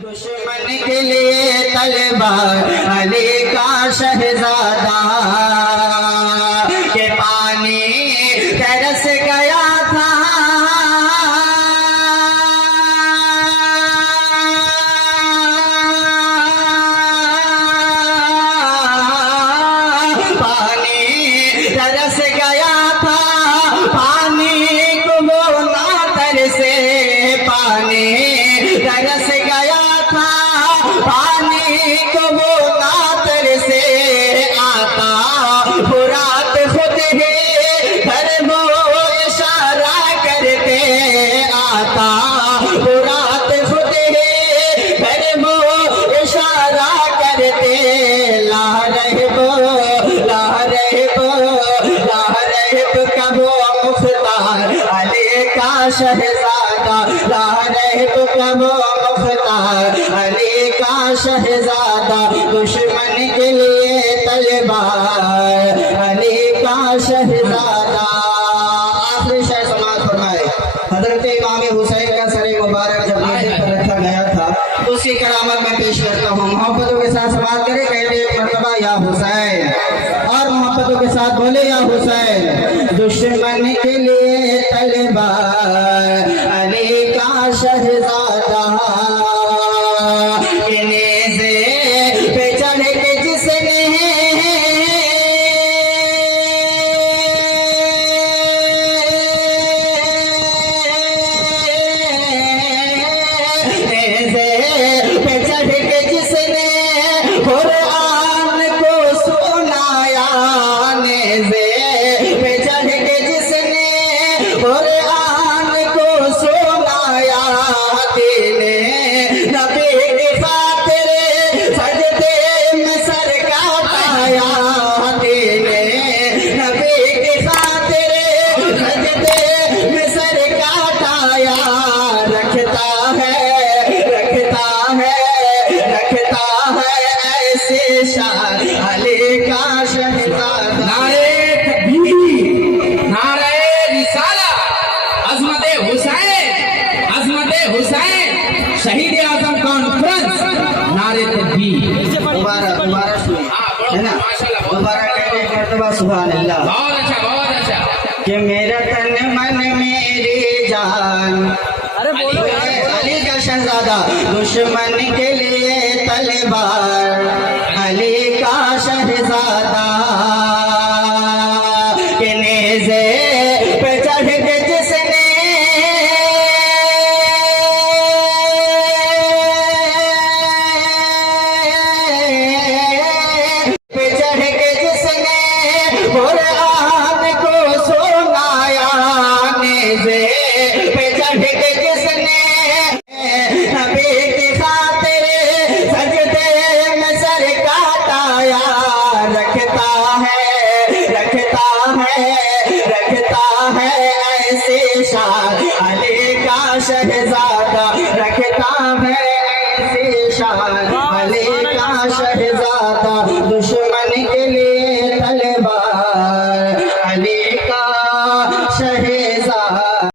दुश्मन के लिए तलवार अली का शहजादा के पानी तरस गया था। पानी तरस गया था, पानी को वो ना तरसे, पानी तरस गया था, पानी को वो ना तरसे। आता फुरात खुद ही घर वो इशारा करते, आता फुरात खुद ही घर वो इशारा करते। ला रहबो ला रहबो ला रहब कबो मुख्तार अली का शहजादा, ला रहब कबो मुख्तार अली का शहजादा। दुश्मन के लिए तलवार अली का शहजादा। आखिरी शेर समाज फरमाए। हजरत इमाम हुसैन का सर मुबारक जब मेज़ पर रखा गया था, उसकी करामत में पेश करता हूँ। मोहब्बतों के साथ समाज करे, कहते एक मर्तबा या हुसैन, और मोहब्बतों के साथ बोले या हुसैन। दुश्मन के लिए तलवार अली का शहजादा, नेज़े पे चढ़ के जिसने पे चढ़ के जिसने कुरान को सुनाया, नेज़े पे चढ़ के जिसने कुरान को सुनाया। तेरे नबी की खातिर सजदे में सर काटाया, तेरे नबी की खातिर सजदे में सर काटाया। रखता है ऐसे शान अली का शहजादा। नारे तकबीर, नारे रिसाला, अज़मत हुसैन, शहीद आज़म कॉन्फ्रेंस, नारे तकबीर। मुबारक मुबारक है ना, मुबारक कहते एक मर्तबा सुभान अल्लाह। बहुत अच्छा, बहुत अच्छा। कि मेरा तन मन मेरी जान अली का शहजादा। दुश्मन के लिए तलवार अली का शहजादा, के नेज़े पे चढ़ के जिसने पे चढ़ के जिसने कुरान को सुनाया, नेज़े पे चढ़ के जिसने नबी की खातिर सजदे में सर काटाया। रखता है ऐसे शान अली का शहजादा, रखता है ऐसे शान